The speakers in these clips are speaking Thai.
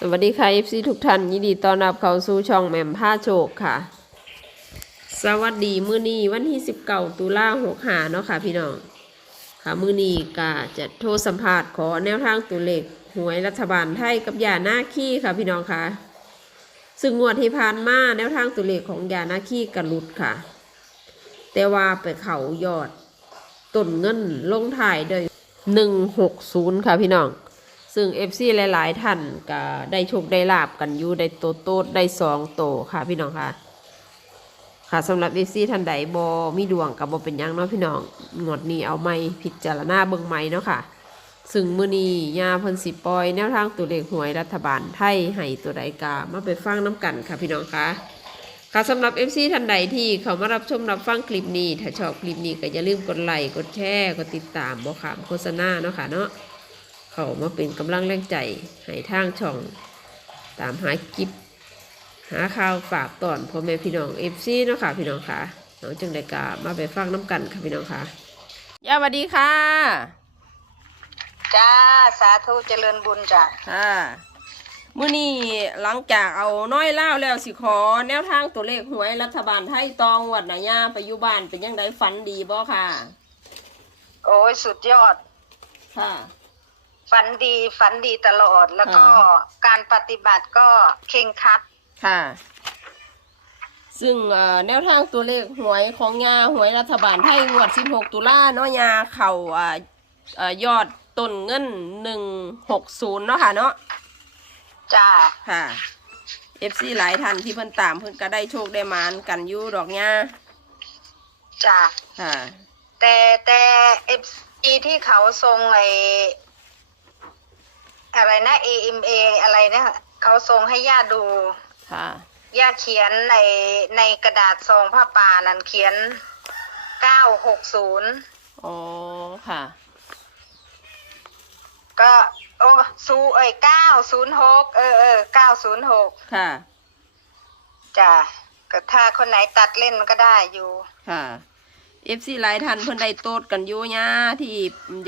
สวัสดีค่ะ FC ทุกท่านยินดีต้อนรับเข้าสู่ช่องแหม่มผ้าโชคค่ะ สวัสดีมื้อนี้วันที่19ตุลาหกหาเนาะค่ะพี่น้องค่ะมื้อนี้ก็จะโทรสัมภาษณ์ขอแนวทางตัวเลขหวยรัฐบาลไทยกับยาหน้าขี้ค่ะพี่น้องค่ะ ซึ่งงวดที่ผ่านมาแนวทางตัวเลขของยาหน้าขี้กระลุดค่ะ แต่ว่าไปเขายอดต้นเงินลงถ่ายโดย160 ค่ะพี่น้อง ซึ่ง FC หลาย ๆ ท่านก็ได้โชคได้ลาบกันอยู่ได้โตโตได้สองโตค่ะพี่น้องค่ะ ค่ะสำหรับ FC ท่านใดบอมีดวงกับบอเป็นยังเนาะพี่น้องงวดนี้เอาไม่พิจารณาเบิ่งไม่เนาะค่ะ ซึ่งมื้อนี้ยาเพิ่นสิปล่อย แนวทางตัวเลขหวยรัฐบาลไทยให้ตัวใดกามาไปฟังน้ำกันค่ะพี่น้องค่ะค่ะสำหรับ FC ท่านใดที่เขามารับชมรับฟังคลิปนี้ ถ้าชอบคลิปนี้ก็อย่าลืมกดไลค์กดแชร์กดติดตามบ่ขามโฆษณาเนาะค่ะเนาะ เขามาเป็นกำลังแรงใจให้ทางช่อง ตามหากิบหาข่าวฝากตอนพ่อแม่พี่น้องเอฟซีเนาะค่ะพี่น้องค่ะน้องจึงได้กามาไปฟังน้ำกันค่ะพี่น้องค่ะยาสวัสดีค่ะ จ้าสาธุเจริญบุญจ้ะค่ะมื้อนี้หลังจากเอาน้อยเล่าวแล้วสิขอ แนวทางตัวเลขหวยรัฐบาลไทยตองวัดนะย่าไปอยู่บ้านเป็นยังไงฝันดีบ่ค่ะ โอ้ยสุดยอด ค่ะ ฝันดีฝันดีตลอดแล้วก็อ่าการปฏิบัติก็เข่งครัดค่ะ ซึ่งเอ่อแนวทางตัวเลขหวยของยาหวยรัฐบาลไทยงวด 16 ตุลาเนาะยาเข่าอ่าเอ่อยอดต้นเงิน 160 เนาะค่ะเนาะจ้าค่ะ FC หลายท่านที่เพิ่นตามเพิ่นก็ได้โชคได้หมานกันอยู่ดอกยาจ้าค่ะ แต่แต่เอฟซีที่เขาทรงไอ อะไรนะ AMA อะไรเนี่ยเขาทรงให้ย่าดู ค่ะย่าเขียนในในกระดาษซองผ้าป่านั้นเขียนเก้าหกศูนย์อ๋อค่ะ ก็โอ้ศูเอ้ยเก้าศูนย์หกเออเออเก้าศูนย์หกค่ะจ้ะก็ถ้าคนไหนตัดเล่นมันก็ได้อยู่ค่ะ FC หลายท่านเพิ่นได้โตดกันอยู่ยาที่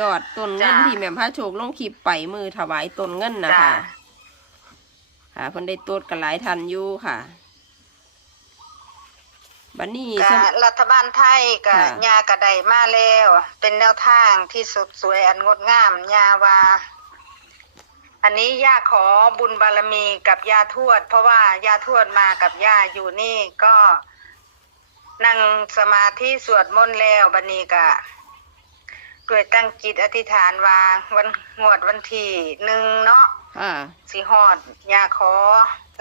ยอดต้นเงินจ้ะ ที่แม่พระโชคลงคลิปไปมือถวายต้นเงินนะจ้ะคะค่ะเพิ่นได้โตดกันหลายท่านอยู่ค่ะบัดนี้ก็สำ รัฐบาลไทยก็ค่ะ ยากระไดมาแล้ว เป็นแนวทางที่สุดสวยอันงดงามยาว่าอันนี้ย่าขอบุญบารมีกับย่าทวด เพราะว่าย่าทวดมากับย่าอยู่นี่ก็นั่ งสมาธิสวดมนต์แล้วบันนี้ก็ด้วยตั้งจิตอธิษฐานวางวันงวดวันที่หนึ่งเนาะค่ะสิฮอดอยากขอ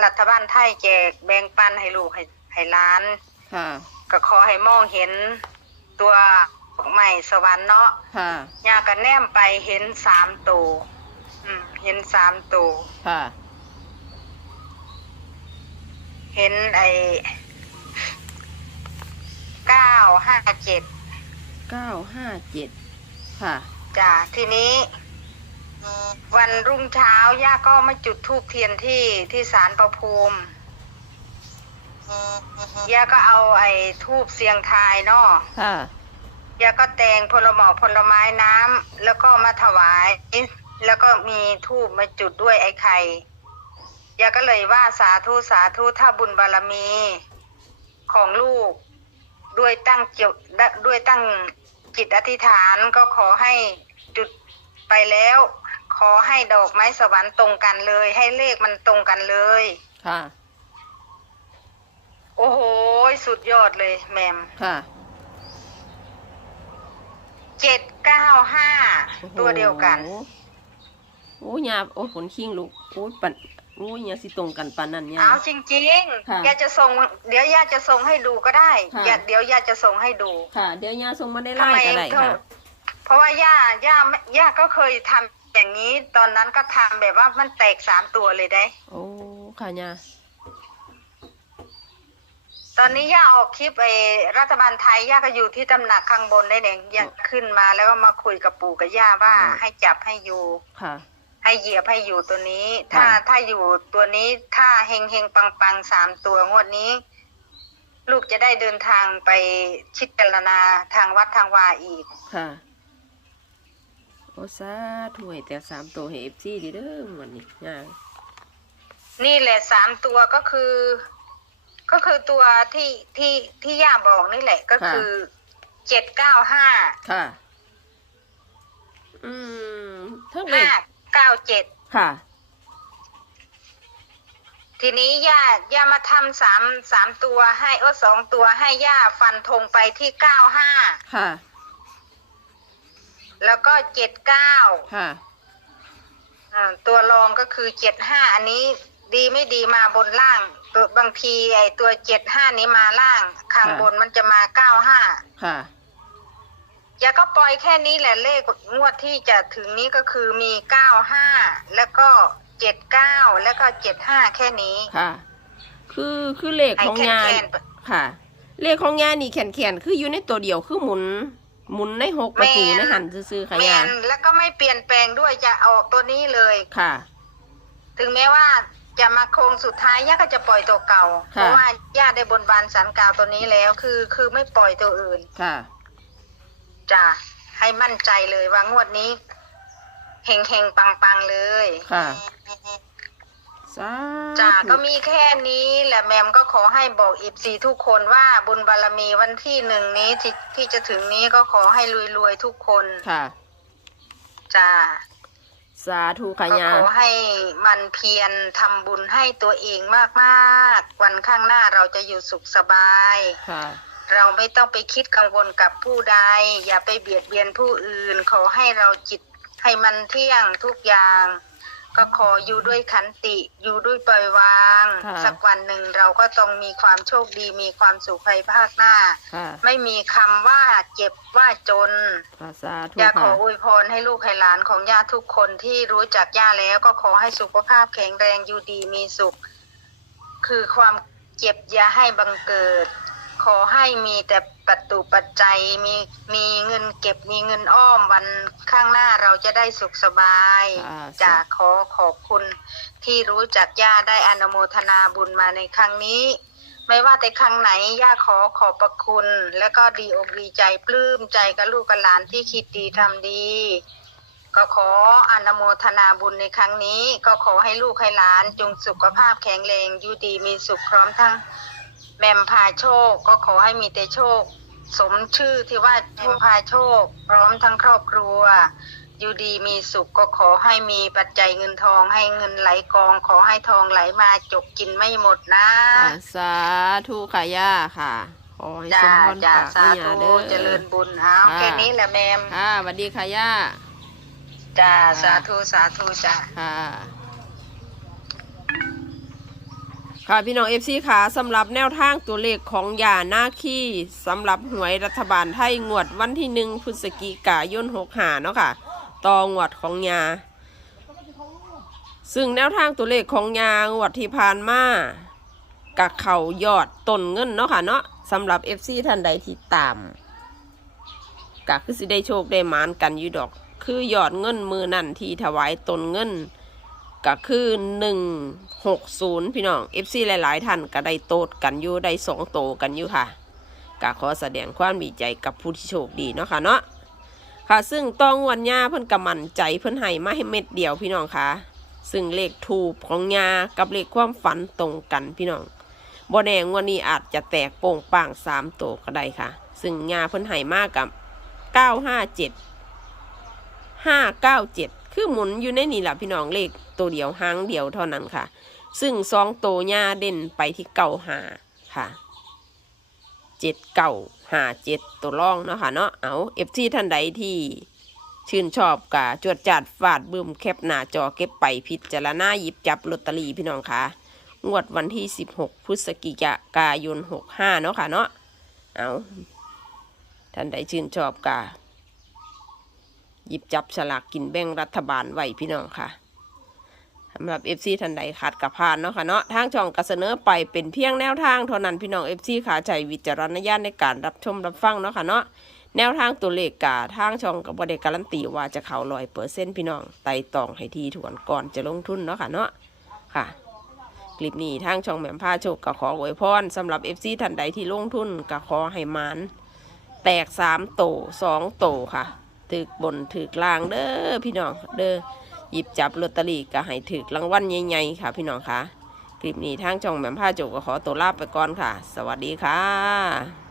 รัฐบาลไทยแจกแบ่งปันให้ลูกให้ให้หล้าน ค่ะก็ขอให้มองเห็นตัวใหม่สวรรค์เนาะค่ะอยากกันแนมไปเห็นสามตัวอืมเห็นสามตัวค่ะ เห็นไอ้ เก้าห้าเจ็ดเก้าห้าเจ็ดค่ะ จ้ะทีนี้ วันรุ่งเช้าย่าก็มาจุดธูปเทียนที่ที่ศาลประภูมิย่าก็เอาไอ้ทูบเสียงทายเนาะค่ะย่าก็แตงผลหมอกผลไม้น้ำแล้วก็มาถวาย แล้วก็มีทูบมาจุดด้วยไอ้ไข่ย่าก็เลยว่าสาธุสาธุถ้าบุญบารมี ของลูก ด้วยตั้งจิตด้วยตั้งจิตอธิษฐานก็ขอให้จุดไปแล้ว ขอให้ดอกไม้สวรรค์ตรงกันเลย ให้เลขมันตรงกันเลย ค่ะ โอ้โหสุดยอดเลยแมมค่ะเจ็ดเก้าห้าโอ้โหตัวเดียวกัน โอ้ยาโอ้ขนขิงลูกโอ้ยปัน โอ้ยยาสิตรงกันปานนั้นยาเอาจริงค่ะๆย่าจะส่ง เดี๋ยวย่าจะส่งให้ดูก็ได้ค่ะย่าเดี๋ยวย่าจะส่งให้ดูค่ะ เดี๋ยวยาส่งมาได้ทำไล่ไมก็ได้เธอค่ะ เพราะว่าย่าย่าย่าก็เคยทำอย่างนี้ ตอนนั้นก็ทำแบบว่ามันแตกสามตัวเลยได้ โอ้ค่ะยาตอนนี้ย่าออกคลิปไอ้รัฐบาลไทยย่าก็อยู่ที่ตำหนักข้างบนได้เนี่ยย่าขึ้นมาแล้วก็มาคุยกับปู่กับย่าว่าอืมให้จับให้อยู่ ค่ะ ให้เหยียบให้อยู่ตัวนี้ ถ้าค่ะถ้าอยู่ตัวนี้ถ้าเฮงเฮงปังปังสามตัวงวดนี้ ลูกจะได้เดินทางไปชิดกรณาทางวัดทางวาอีก ค่ะโอ้ซาถวยแต่สามตัวให้เอฟซีดีเด้อวันนี้ยานี่แหละสามตัวก็คือ ก็คือตัวที่ที่ที่ย่าบอกนี่แหละก็คือเจ็ดเก้าห้าค่ะ อืมเท่าไหร่ห้า เก้าเจ็ดค่ะ ทีนี้ย่าย่ามาทำสามสามตัวให้เออสองตัวให้ย่าฟันธงไปที่เก้าห้าค่ะ แล้วก็เจ็ดเก้าค่ะตัวรองก็คือเจ็ดห้าอันนี้ดีไม่ดีมาบนล่าง ตัวบางทีไอตัวเจ็ดห้านี้มาล่าง ข้างค่ะ บนมันจะมาเก้าห้าค่ะ ย่าก็ปล่อยแค่นี้แหละเลขงวดที่จะถึงนี้ก็คือมีเก้าห้าแล้วก็เจ็ดเก้าแล้วก็เจ็ดห้าแค่นี้ค่ะ คือคือเลขไอ้ของแค่งานแค่ค่ะ เลขของงานนี่แขนแขนๆคืออยู่ในตัวเดียวคือหมุน หมุนในหกประตูในหันซื้อๆค่ะแมยานแล้วก็ไม่เปลี่ยนแปลงด้วยจะออกตัวนี้เลยค่ะ ถึงแม้ว่าจะมาโค้งสุดท้ายย่าก็จะปล่อยตัวเก่า เพค่ะราะว่าย่าได้บนบานสันกล่าวตัวนี้แล้ว คือคือไม่ปล่อยตัวอื่นค่ะ จ้ะให้มั่นใจเลยว่างวดนี้เฮงเฮงปังปังๆเลย ค่ะสาจ้ะธุก็มีแค่นี้แหละแมมก็ขอให้บอกอีฟซีทุกคนว่าบุญบารมีวันที่หนึ่งนี้ที่ที่จะถึงนี้ก็ขอให้รวยๆทุกคนค่ะจ้าสาธุค่ะก็ยาขอให้มันเพียรทำบุญให้ตัวเองมากๆ วันข้างหน้าเราจะอยู่สุขสบาย ค่ะ เราไม่ต้องไปคิดกังวลกับผู้ใด อย่าไปเบียดเบียนผู้อื่น ขอให้เราจิตให้มันเที่ยงทุกอย่าง ก็ขออยู่ด้วยขันติ อยู่ด้วยปล่อยวาง ค่ะสักวันหนึ่งเราก็ต้องมีความโชคดีมีความสุขภายภาคหน้า ค่ะ ไม่มีคำว่าเจ็บว่าจน ค่ะสาธุย่าขอค่ะ อวยพรให้ลูกให้หลานของย่าทุกคนที่รู้จักย่าแล้วก็ขอให้สุขภาพแข็งแรงอยู่ดีมีสุข คือความเจ็บอย่าให้บังเกิด ขอให้มีแต่ปัจตุปัจจัยมีมีเงินเก็บมีเงินอ้อมวันข้างหน้าเราจะได้สุขสบายอ่า จะขอขอบคุณที่รู้จักย่าได้อนุโมทนาบุญมาในครั้งนี้ ไม่ว่าแต่ครั้งไหนย่าขอขอบพระคุณ และก็ดีอกดีใจปลื้มใจกับลูกกับหลานที่คิดดีทำดี ก็ขออนุโมทนาบุญในครั้งนี้ ก็ขอให้ลูกให้หลานจงสุขภาพแข็งแรงอยู่ดีมีสุขพร้อมทั้ง แมมพาโชคก็ขอให้มีแต่โชค สมชื่อที่ว่าแมมพาโชค พร้อมทั้งครอบครัว อยู่ดีมีสุขก็ขอให้มีปัจจัยเงินทองให้เงินไหลกอง ขอให้ทองไหลมาจกกินไม่หมดนะค่ะสาธุค่ะย่าค่ะ ขอให้สจ้ามพรจ้าปากสาให้ยาธุเด้อ เจริญบุญเอาค่ะ แค่นี้แหละแมมค่ะสวัสดีค่ะย่าจ้าค่ะสาธุสาธุจ้า ค่ะ ค่ะพี่น้องเอฟซีค่ะสำหรับแนวทางตัวเลขของยาหน้าขี้สำหรับหวยรัฐบาลไทยงวดวันที่หนึ่งพฤศจิกายนหกหาเนาะค่ะต่องวดของยา ซึ่งแนวทางตัวเลขของยางวดที่ผ่านมากับเขายอดต้นเงินเนาะค่ะเนาะสำหรับเอฟซีท่านใดที่ตามก็คือสิได้โชคได้มานกันอยู่ดอก คือยอดเงินมือนั่นที่ถวายตนเงิน ก็คือหนึ่งหกศูนย์พี่น้อง FC หลาย ๆ ท่านก็ได้โตดกันอยู่ได้สองโตกันอยู่ค่ะก็ขอแสดงความดีใจกับผู้ที่โชคดีเนาะค่ะเนาะค่ะ ซึ่งต้องวันยาเพิ่นกำมันใจเพิ่นให้มาให้เม็ดเดียวพี่น้องค่ะ ซึ่งเลขทูปของยากับเลขความฝันตรงกันพี่น้องบ่แน่งวันนี้อาจจะแตกโป่งป่างสามโตก็ได้ค่ะ ซึ่งยาเพิ่นให้มากับเก้าห้าเจ็ดห้าเก้าเจ็ดคือหมุนอยู่ในนี่แหละพี่น้องเลข ตัวเดียวหางเดียวเท่านั้นค่ะ ซึ่งสองโตวหญ้าเด่นไปที่เก่าหาค่ะเจ็ดเก่าหาเจ็ดตัวร่องเนาะค่ะเนาะเอาเอฟซีท่านใดที่ชื่นชอบกะจวดจัดฟาดบึมแคปหน้าจอเก็บไปพิจารณาหยิบจับลอตเตอรี่พี่น้องค่ะ งวดวันที่ 16 พฤศจิกายน 65 เนาะค่ะเนาะเอาท่านใดชื่นชอบกะหยิบจับฉลากกินแบ่งรัฐบาลไว้พี่น้องค่ะ สำหรับ FC ท่านใดขาดกระพานเนาะค่ะเนาะทางช่องก็เสนอไปเป็นเพียงแนวทางเท่านั้นพี่น้อง FC ขาใจวิจารณญาณในการรับชมรับฟังเนาะค่ะเนาะแนวทางตัวเลขกาทางช่องกับบริการันตีว่าจะเข้าร้อยเปอร์เซ็นต์พี่น้องไต่ตองให้ทีถวนก่อนจะลงทุนเนาะค่ะเนาะค่ะคลิปนี้ทางช่องแหม่มผ้าโชคก็ขออวยพรสำหรับ FC ท่านใดที่ลงทุนก็ขอให้มานแตกสามโตสองโตค่ะ ถึกบนถึกล่างเด้อพี่น้องเด้อ หยิบจับลอตเตอรี่ก็ให้ถึกรางวัลใหญ่ๆค่ะ พี่น้องค่ะลิปนี้ทางช่องแหม่มผ้าโจกก็ขอตัวลาไปก่อนค่ะ สวัสดีค่ะ